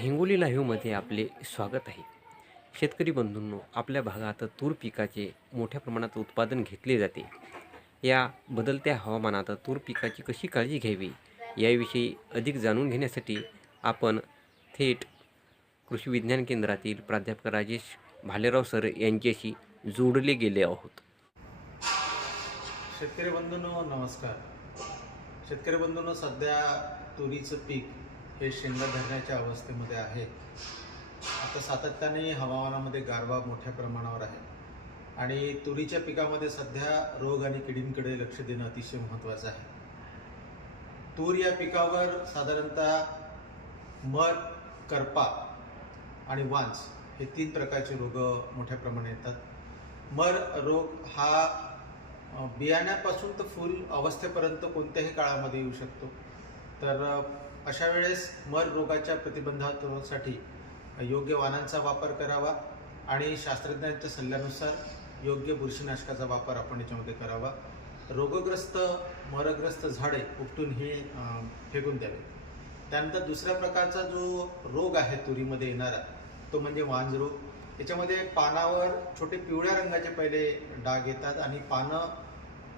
हिंगोली लाईव्हमध्ये आपले स्वागत आहे. शेतकरी बंधूंनो आपल्या भागात तूर पिकाचे मोठ्या प्रमाणात उत्पादन घेतले जाते. या बदलत्या हवामानात तूर पिकाची कशी काळजी घ्यावी याविषयी अधिक जाणून घेण्यासाठी आपण थेट कृषी विज्ञान केंद्रातील प्राध्यापक राजेश भालेराव सर यांच्याशी जोडले गेले आहोत. शेतकरी बंधूंनो नमस्कार. शेतकरी बंधूंनो सध्या तुरीचं पीक हे शेंगा धरण्याच्या अवस्थेमध्ये आहे. आता सातत्याने हवामानामध्ये गारवा मोठ्या प्रमाणावर आहे. आणि तुरीच्या पिकामध्ये सध्या रोग आणि किडींकडे लक्ष देणं अतिशय महत्त्वाचं आहे. तूर या पिकावर साधारणतः मर करपा आणि वांस हे तीन प्रकारचे रोग मोठ्या प्रमाणात येतात. मर रोग हा बियाण्यापासून तर फुल अवस्थेपर्यंत कोणत्याही काळामध्ये येऊ शकतो. तर अशा वेळेस मर रोगाच्या प्रतिबंधासाठी योग्य वाणांचा वापर करावा आणि शास्त्रज्ञांच्या सल्ल्यानुसार योग्य बुरशीनाशकाचा वापर आपण याच्यामध्ये करावा. रोगग्रस्त मरग्रस्त झाडे उपटून हे फेकून द्यावे. त्यानंतर दुसऱ्या प्रकारचा जो रोग आहे तुरीमध्ये येणारा तो म्हणजे वांज रोग. याच्यामध्ये पानावर छोटे पिवळ्या रंगाचे पहिले डाग येतात आणि पानं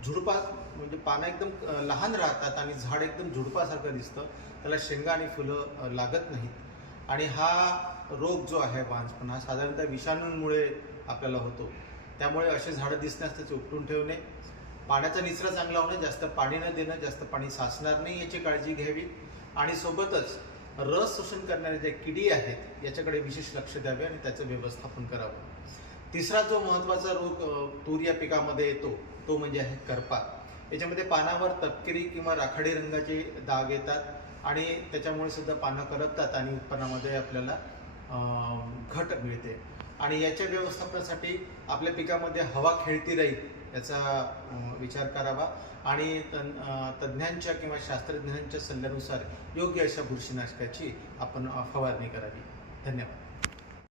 झुडपा म्हणजे पानं एकदम लहान राहतात आणि झाड एकदम झुडपासारखं दिसतं. त्याला शेंगा आणि फुलं लागत नाहीत. आणि हा रोग जो आहे वांजपणा साधारणतः विषाणूंमुळे आपल्याला होतो. त्यामुळे असे झाडं दिसण्यास त्याचे उपटून ठेवणे पाण्याचा निचरा चांगला होणे जास्त पाणी न देणं जास्त पाणी साचणार नाही याची काळजी घ्यावी. आणि सोबतच रस शोषण करणाऱ्या ज्या किडी आहेत याच्याकडे विशेष लक्ष द्यावे आणि त्याचं व्यवस्थापन करावं. तिसरा जो महत्त्वाचा रोग तूर या पिकामध्ये येतो तो म्हणजे आहे करपा याच्यामध्ये पानावर तपकिरी किंवा राखाडी रंगाचे दाग येतात आणि त्याच्यामुळे सुद्धा पानं करपतात आणि उत्पन्नामध्ये आपल्याला घट मिळते. आणि याच्या व्यवस्थापनासाठी आपल्या पिकामध्ये हवा खेळती राहील याचा विचार करावा. आणि तन तज्ज्ञांच्या किंवा शास्त्रज्ञांच्या सल्ल्यानुसार योग्य अशा बुरशीनाशकाची आपण फवारणी करावी. धन्यवाद.